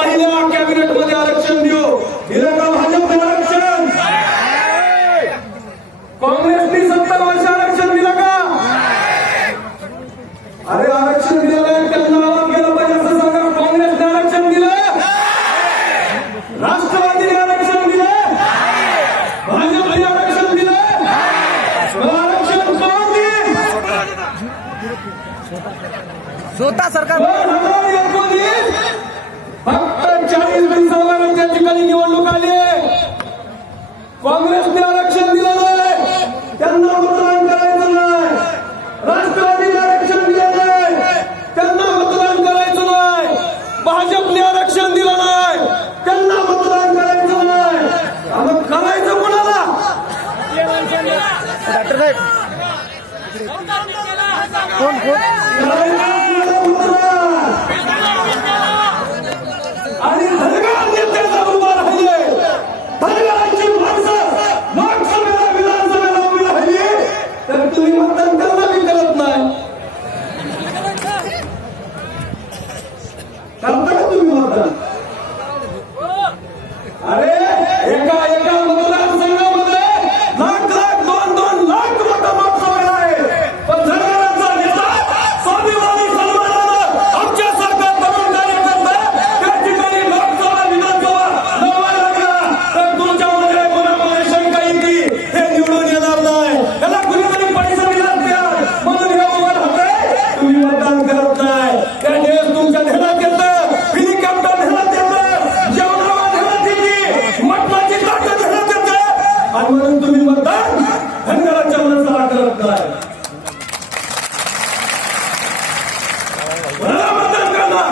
पहिल्या कॅबिनेट मध्ये आरक्षण देऊ दिलं का भाजपने आरक्षण? काँग्रेसने 70 वर्ष आरक्षण दिलं का? अरे आरक्षण दिलं नाही त्यांना आवाज गेला पाहिजे असं सांगा. काँग्रेसने आरक्षण दिलं, राष्ट्रवादीने आरक्षण दिलं, भाजपने आरक्षण दिलं. आरक्षण कोण देईल? स्वतः सरकार. फक्त 40 दिवसावर त्या ठिकाणी निवडणूक आली. काँग्रेसने आरक्षण दिलं नाही, त्यांना मतदान करायचं नाही. राष्ट्रवादीने आरक्षण दिलं नाही, त्यांना मतदान करायचं नाही. भाजपने आरक्षण दिलं नाही, त्यांना मतदान करायचं नाही. मग करायचं कोणाला? डॉक्टर साहेब कोण आणि धनगर नेत्याचा उभा राहिले. धनगरांची माणसं लोकसभेला विधानसभेला उभी राहिली तर तुम्ही मतदान करणारी करत नाही. करता का तुम्ही मतदान? अरे एका मतदारसंघामध्ये लाख 2 लाख मतं लोकसभेला आहे. पण धनगरांचा नेता स्वाभिमानी सन्मानानं आमच्यासारखा तरुण कार्यकर्ता त्या ठिकाणी लोकसभा विधानसभा लढवायला लागला तर तुमच्यामध्ये कोणामध्ये शंका येते हे निवडून येणार नाही. त्याला कुणीतरी पैसे दिला त्या म्हणून हे उभं राहतंय. तुम्ही मतदान करत नाही. त्या देश तुमच्या ध्यानात येतं, हेलिकॉप्टर ध्यानात येतं, जेवणावर ध्यानात येते, मटणाची ताटं ध्यानात येतं आणि म्हणून तुम्ही मतदान धनगरांच्या मनसाला करत नाही. मला मतदान करणार.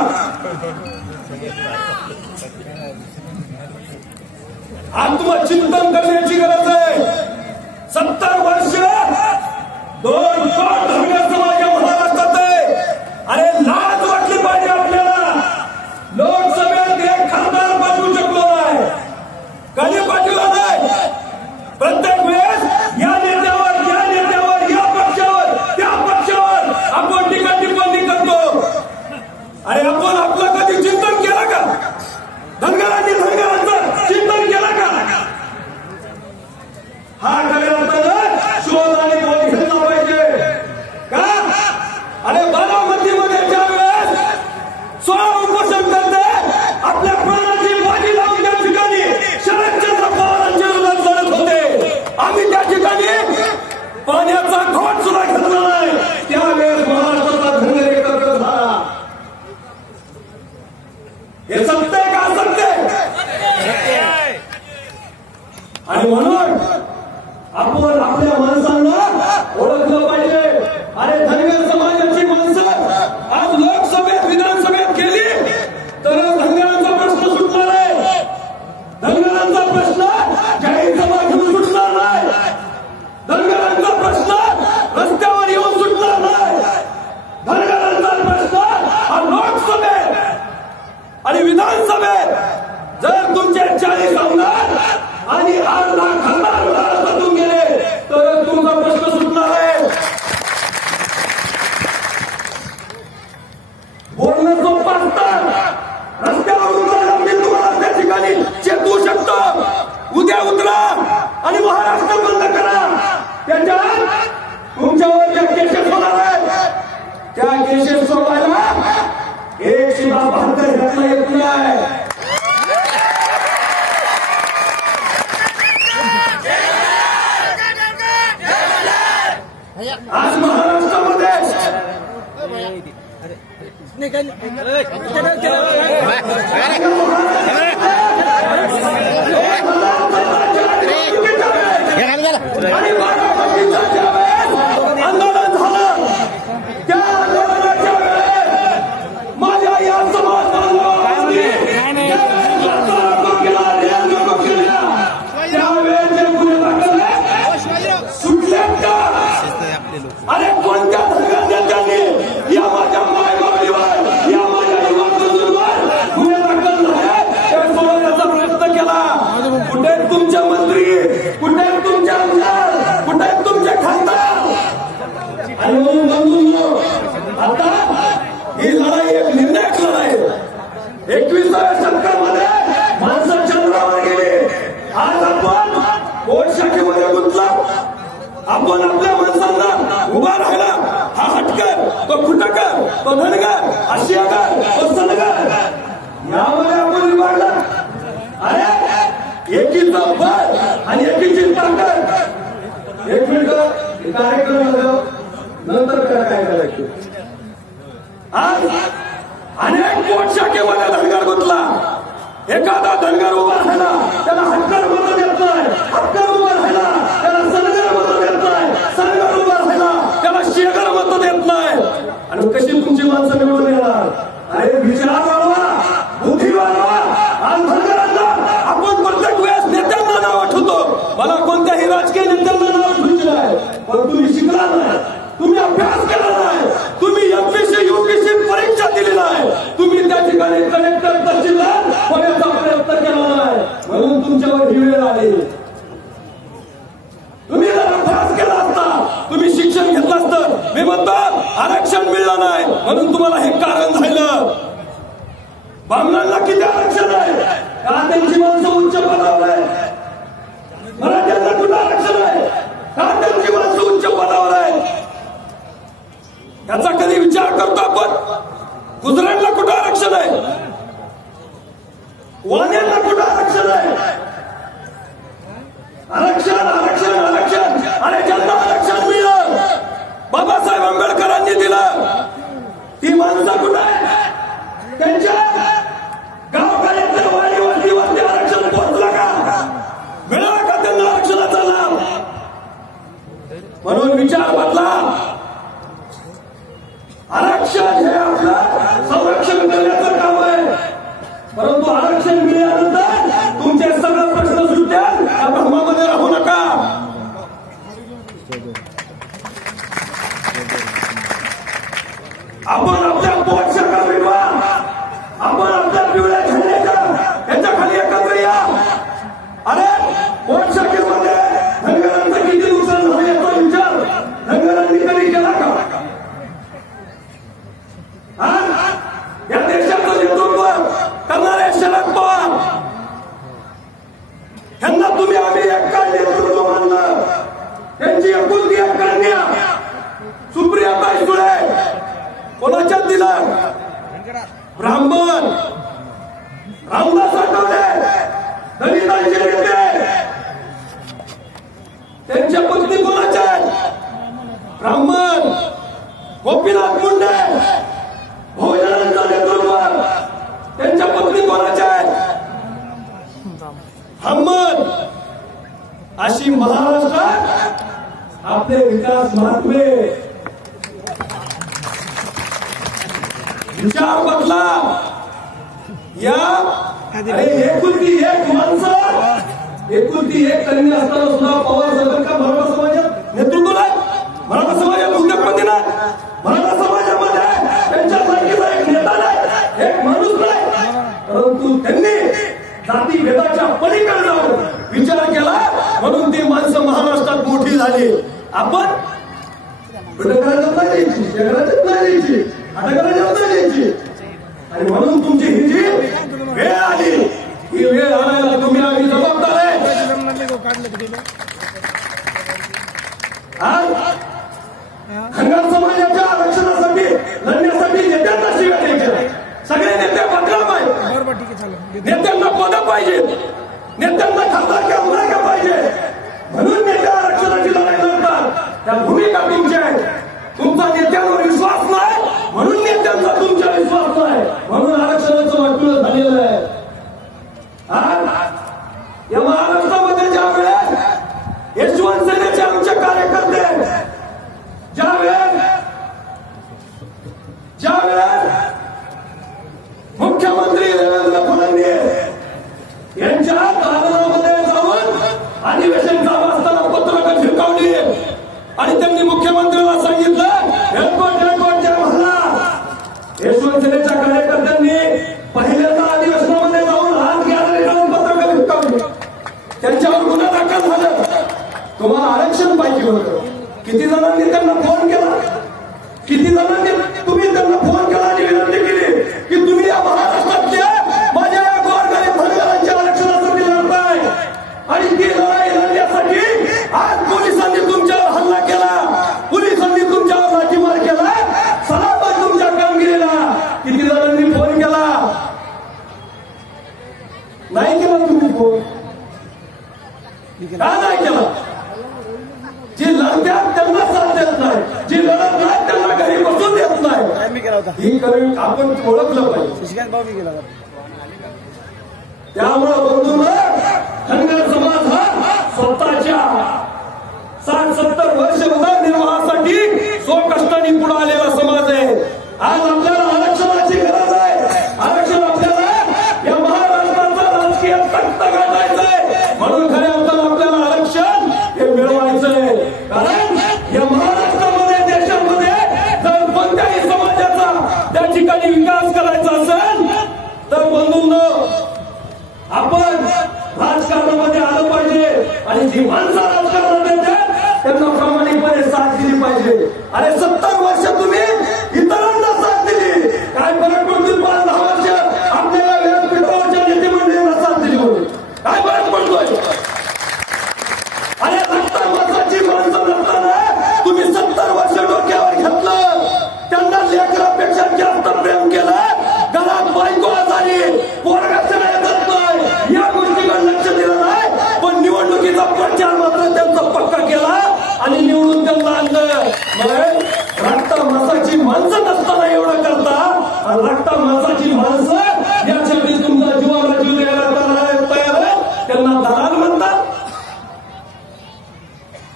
आत्मचिंतन करण्याची गरज आहे. 70 वर्ष 2 कोटी धनगर समाज या महाराष्ट्रात आहे. अरे लाज वाटली पाहिजे आपल्याला. लोकसभेत एक खासदार पाठवू शकलो नाही, कधी पाठवला नाही. प्रत्येक वेळेस या नेत्यावर या पक्षावर त्या पक्षावर आपण टीका टिप्पणी करतो. अरे आपण आपलं कधी चिंतन केलं का? धनगरांनी धनगरांचं चिंतन केलं का? हा धनगरांचा शोध आणि बोध घेतला पाहिजे का? अरे बारामतीमध्ये ज्या वेळेस 16 उपोषण करते आपल्या प्राणाची बाजी लावून त्या ठिकाणी शरदचंद्र पवारांच्या विरोधात लढत होते. आम्ही त्या ठिकाणी पाण्याचा घोट सुद्धा घेतला नाही. त्यावेळेस महाराष्ट्राचा धनगर एकत्र झाला. हे सत्य का असत्य? आणि म्हणून आपण आपल्या माणसांना ओळखलं पाहिजे. अरे धनगर समाजाची माणसं आज लोकसभेत विधानसभेत गेली तर धनगरांचा प्रश्न सुटणार आहे. धनगरांचा प्रश्न जाहीर सभा घेऊन सुटणार नाही. धनगरांचा प्रश्न रस्त्यावर येऊन सुटणार नाही. धनगरांचा प्रश्न हा लोकसभेत आणि विधानसभेत जर तुमचे 40 आमदार आणि 8 लाख खासदार महाराष्ट्रातून गेले तर तुमचा प्रश्न सुटणार आहे. बोलणं सोपं असतं. रस्त्यावर उतरायला मी तुम्हाला त्या ठिकाणी चेतवू शकतो. उद्या उतरा आणि महाराष्ट्र बंद करा. त्याच्यात तुमच्यावर ज्या केसेस होणार आहेत त्या केसेस सोडवायला एक सुद्धा भारत घातला येत नाही. आज महाराष्ट्रामध्ये 21व्या शतकामध्ये माणसं चंद्रावर गेली. आज आपण वोट शाखेमध्ये गुंतला. आपण आपल्या माणसांना उभा राहिला. हा हटकर, तो खुटकर, तो धनगर, आशियाकर, तो सनगर, यामध्ये आपण विभागला. अरे एकीचा बळ आणि एकीची ताकद. एक मिनिट कार्यक्रम नंतर काय करायचं. आज अनेक वोट शाखेमध्ये धनगर गुंतला. एखादा धनगर उभा राहिला त्याला हटकर मत देत नाही. हटकर उभा राहिला त्याला सनगर मत देत नाही. सनगर उभा राहिला त्याला शेगर मत देत नाही. आणि कशी तुमची माणसं निवडून येणार. अरे विचार वाढवा, बुद्धी वाढवा. आज धनगरांना आपण प्रत्येक वेळेस नेत्यांना नाव आठवतो. मला कोणत्याही राजकीय नेत्यांना नाव आठवायचे नाही. पण तुम्ही शिकला नाही, तुम्ही अभ्यास केला नाही, तुम्ही एमपीसी यूपीसी परीक्षा दिली नाही, तुम्ही त्या ठिकाणी कलेक्टर तहसीलदार होण्याचा प्रयत्न केला नाही. म्हणून तुमच्यावर ही वेळ आली. तुम्ही जर अभ्यास केला असता, तुम्ही शिक्षण घेतलं असतं. मी म्हणतो आरक्षण मिळलं नाही म्हणून तुम्हाला हे कारण झालं. ब्राह्मणांना किती आरक्षण आहे? का त्यांची माणसं उच्च पदावर आहे? मराठ्यांना कुठं आरक्षण आहे? का त्यांची माणसं उच्च पदावर आहे? याचा कधी विचार करतो आपण? गुजरातला कुठं आरक्षण आहे? वाण्याला कुठं आरक्षण आहे? आरक्षण आरक्षण आरक्षण. अरे ज्यांना आरक्षण मिळलं, बाबासाहेब आंबेडकरांनी दिलं, ती माणसं कुठं आहे? त्यांच्या गावकऱ्यातल्या वाडी वस्तीवरती आरक्षण पोहोचलं का? मिळाला का त्यांना आरक्षणाचा लाभ? म्हणून विचार बदला. आरक्षण हे आपलं संरक्षण करण्याचं काम आहे. परंतु आरक्षण मिळाल्यानंतर तुमचे सगळे प्रश्न सुटतील. या भ्रमामध्ये राहू नका. आपण आपल्या पोट शाखा मिळवा. आपण आपल्या पिवळ्या झेंड्याच्या याच्या खाली एकत्र या. अरे पोट शाखेमध्ये धनगरांचं किती नुकसान झालं याचा विचार धनगरांनी कधी केला का? या देशाचं नेतृत्व करणारे शरद पवार यांना तुम्ही आम्ही एक काळ नेतृत्व मानलं. त्यांची एकुलती एक कन्या सुप्रियाताई सुळे कोणाच्यात दिलं? ब्राह्मण रामदास आठवले दलितांचे नेते. त्यांच्या पत्नी कोणाच्या आहेत? ब्राह्मण. गोपीनाथ मुंडे बहुजनांचं नेतृत्व, त्यांच्या पत्नी कोणाच्या आहेत? ब्राह्मण. अशी महाराष्ट्रात आपले विकास महात्मे. विचार बदला. या अरे एकुलती एक माणसं, एकुलती एक कन्या असताना सुद्धा पवार साहेब का मराठा समाजात नेतृत्व नाही? मराठा समाजात उद्योगपती नाही? मराठा समाजामध्ये त्यांच्यासारखीचा एक नेता नाही, एक माणूस नाही. परंतु त्यांनी जाती भेदाच्या पलीकडे जाऊन विचार केला. म्हणून ती माणसं महाराष्ट्रात मोठी झाली. आपण घटकांना नाही द्यायची, शहराच्यात नाही द्यायची, घटकांना नाही द्यायची. आणि म्हणून तुमची ही जी वेळ आली, ही वेळ आणायला तुम्ही आम्ही जबाबदार आहे. धनगर समाजाच्या आरक्षणासाठी लढण्यासाठी नेत्यांना शिव्या द्यायच्या. सगळे नेते बदनाम आहेत. नेत्यांना पद पाहिजे, नेत्यांना खासदार आमदार पाहिजे. म्हणून नेते आरक्षणाची लढाई लढतात. त्या भूमिका तुमच्या आहेत. तुमचा नेत्यांवर विश्वास नाही म्हणून नेत्यांचा तुमच्या विश्वास नाही. म्हणून आरक्षणाचं वाटून झालेलं आहे. या महाराष्ट्रामध्ये ज्या वेळेस यशवंत सेनेचे आमचे कार्यकर्ते ज्या वेळेस मुख्यमंत्री देवेंद्र फडणवीस यांच्या दालनामध्ये जाऊन अधिवेशन चालू असताना पत्रकं फिरकावली आणि त्यांनी मुख्यमंत्र्यांना सांगितलं एअरपोर्ट जय म्हणला. यशवंत सेनेच्या कार्यकर्त्यांनी पहिल्यांदा अधिवेशनामध्ये जाऊन हात गॅलरी लावून पत्रकं फिरकावली. त्यांच्यावर गुन्हा दाखल झाला. तुम्हाला आरक्षण पाहिजे होतं. किती जणांनी त्यांना फोन केला? किती जणांनी तुम्ही त्यांना फोन केला आणि विनंती केली की तुम्ही या महाराष्ट्रातल्या केला. का नाही केला? जी लढत्यात त्यांना साथ देत नाही, जी लढत नाही त्यांना घरी बसून देत नाही. मी केला होता. ही करून आपण ओळखलं पाहिजे. शशिकांत भाऊ मी केला होता. त्यामुळं बंधूंनो, धनगर समाज हा स्वतःच्या 60-70 वर्ष उदरनिर्वाहासाठी स्वकष्टाने पुढे आलेला समाज आहे. आज आपल्याला आरक्षणाची गरज आहे. आरक्षण आपल्याला या महाराष्ट्राचा राजकीय तख्त गाठायचंय. म्हणून खऱ्या अर्थानं आपल्याला आरक्षण हे मिळवायचंय. कारण या महाराष्ट्रामध्ये, देशामध्ये जर कोणत्याही समाजाचा त्या ठिकाणी विकास करायचा असेल तर बंधूंनो, आपण राजकारणामध्ये आलं पाहिजे आणि जी माणसं राजकारणात येतात त्यांना प्रामाणिकपणे साथ दिली पाहिजे. अरे 70 वर्ष तुम्ही इतरांना साथ दिली, काय फरक पडतील? 5-10 वर्ष आपल्याला व्यासपीठावरच्या नेते मंडळींना साथ दिली होती, काय फरक पडतोय? अरे रक्ताची माणसं नसताना तुम्ही 70 वर्ष डोक्यावर घेतलं, त्यांना लेकरापेक्षा जास्त प्रेम केलं, घरात बायको आजारी, पोरगा शाळेत जात नाही, या गोष्टीकडे लक्ष दिलं नाही. पण निवडणुकीचा प्रचार मात्र त्यांचा पक्का केला आणि निवडून त्यांना आणलं. रक्ता माणसाची माणसं नसताना एवढं करता, आणि रक्ता माणसाची माणसं यासाठी तुमचा जीवाला जीव द्यायला तयार आहे, त्यांना दलाल म्हणतात,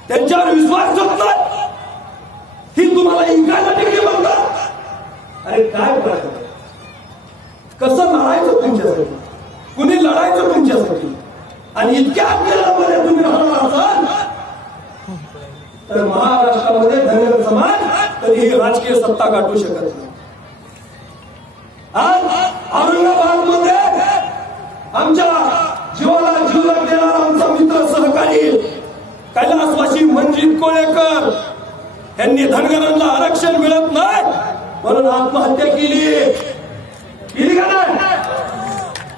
त्यांच्यावर विश्वास ठेवतात, ही तुम्हाला इंकायला टिकली म्हणतात. अरे काय करायचं? कसं लढायचं तुमच्यासाठी? कुणी लढायचं तुमच्यासाठी? आणि इतक्या आपल्याला तुम्ही राहणार असाल तर महाराष्ट्रामध्ये धनगर समाज कधीही राजकीय सत्ता गाठू शकत नाही. आज औरंगाबादमध्ये आमच्या जीवाला जीव देणारा आमचा मित्र सहकारी कैलासवासी मनजित कोळेकर यांनी धनगरांना आरक्षण मिळत नाही म्हणून आत्महत्या केली का नाही?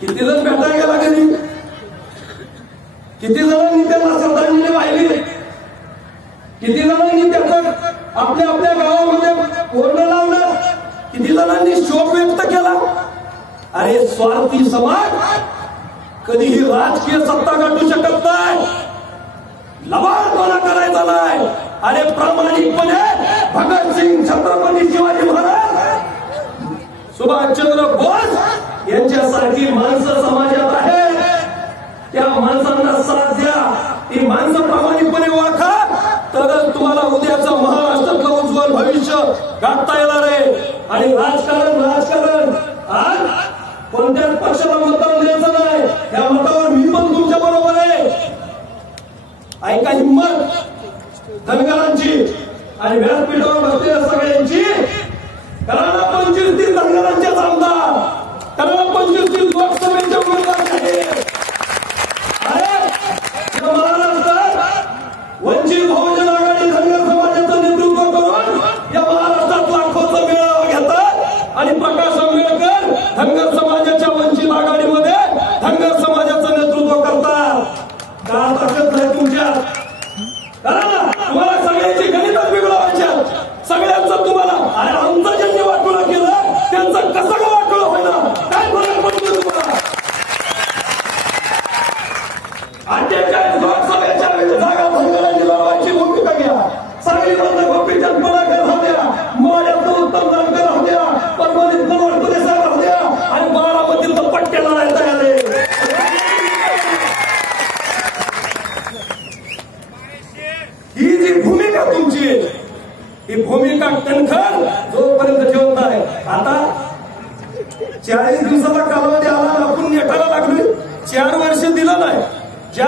किती जण भेटायला गेला घरी? किती जणांनी त्यांना श्रद्धांजली वाहिली? किती जणांनी त्याचं आपल्या आपल्या गावामध्ये बोर्ड लावलं? किती जणांनी शोक व्यक्त केला? अरे स्वार्थी समाज कधीही राजकीय सत्ता गाठू शकत नाही, लबाडपणा करायचा नाही. अरे प्रामाणिकपणे भगतसिंग, छत्रपती शिवाजी महाराज, सुभाषचंद्र बोस यांच्यासारखी माणसं समाजात आहेत. त्या माणसांना साथ द्या, ती माणसं प्रामाणिकपणे ओळखा, तरच तुम्हाला उद्याचं महाराष्ट्रातलं उज्ज्वल भविष्य गाठता येणार आहे. आणि राजकारण आज कोणत्याच पक्षाला मतदान द्यायचं नाही, त्या मतावर मी पण तुमच्या बरोबर आहे. ऐका हिंमत धनगरांची आणि व्यासपीठावर बसलेल्या सगळ्यांची. कारण 25 धनगरांचेच आमदार, कारण 25 लोकसभेच्या उमेदवार आहेत. अरे महाराष्ट्रात वंचित बहुजन आघाडी धनगर समाजाचं नेतृत्व करून या महाराष्ट्रात लाखोचा मेळावा घेतात आणि प्रकाश आंबेडकर धनगर समाजाच्या वंचित आघाडीमध्ये धनगर समाजाचं नेतृत्व करतात. का ताकद नाही तुमच्यात? कारण तुम्हाला सगळ्यांची गणितच बिघडवायच्या, सगळ्यांचं तुम्हाला. अरे आमचं ज्यांनी वाटोळं केलं त्यांचं कसं का वाटोळं होईना? काय फरक पडतो तुम्हाला? 48 लोकसभेच्या जागा धनगरांनी लढवायची भूमिका घ्या. सांगली मधलं गोपीचंद पडाकर राहू द्या, मोड्यातलं उत्तम जानकर राहू द्या, परभणीतलं वडकुले साहेब राहू द्या, आणि बारामतीतलं पट्टे लढायला तयार आहे. ही जी भूमिका तुमची, ही भूमिका कणखर जोपर्यंत ठेवत नाही. आता 40 दिवसाचा कालावधी आला, आपण नेटाला लागलोय. 4 वर्ष दिलं नाही. ज्या